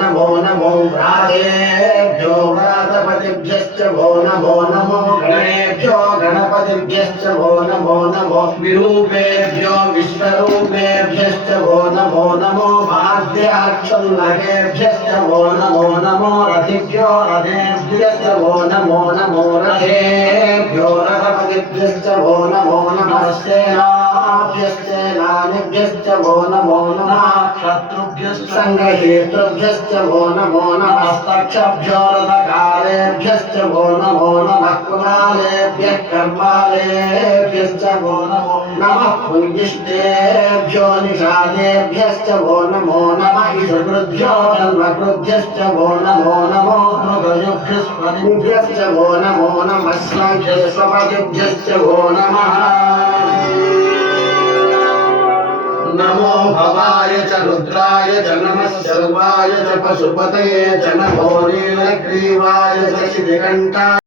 नमो नमो व्रातेभ्यो व्रातपतिभ्यश्च वो नमो नमो गणेभ्यो गणपतिभ्यश्च वो नमो नमो विरूपेभ्यो विश्वरूपेभ्यश्च वो नमो नमो वाद्याक्षुल्लकेभ्यश्च वो नमो नमो रथिभ्यो रथेभ्यश्च वो नमो नमो रथेभ्यो रथपतिभ्यश्च वो नमो नमः सेनाभ्यश्च वो नमो नमः शत्रुभ्यश्च संग्रहेतृभ्यश्च वो नमो नमः स्तक्षभ्यो रथकालेभ्यश्च वो नमो नमः कुलालेभ्यः कर्मालेभ्यश्च वो नमो नमः पुञ्जिष्टेभ्यो निषादेभ्यश्च वो नमो नमः ईशकृभ्यो जन्मकृभ्यश्च वो नमो नमो मृगयुभ्यश्च वो नमो नमः स्नाख्यस्वपतिभ्यश्च वो नमः नमो भवाय च रुद्राय च नमः सर्वाय च पशुपतये च नमो नीलग्रीवाय च शितिकण्ठाय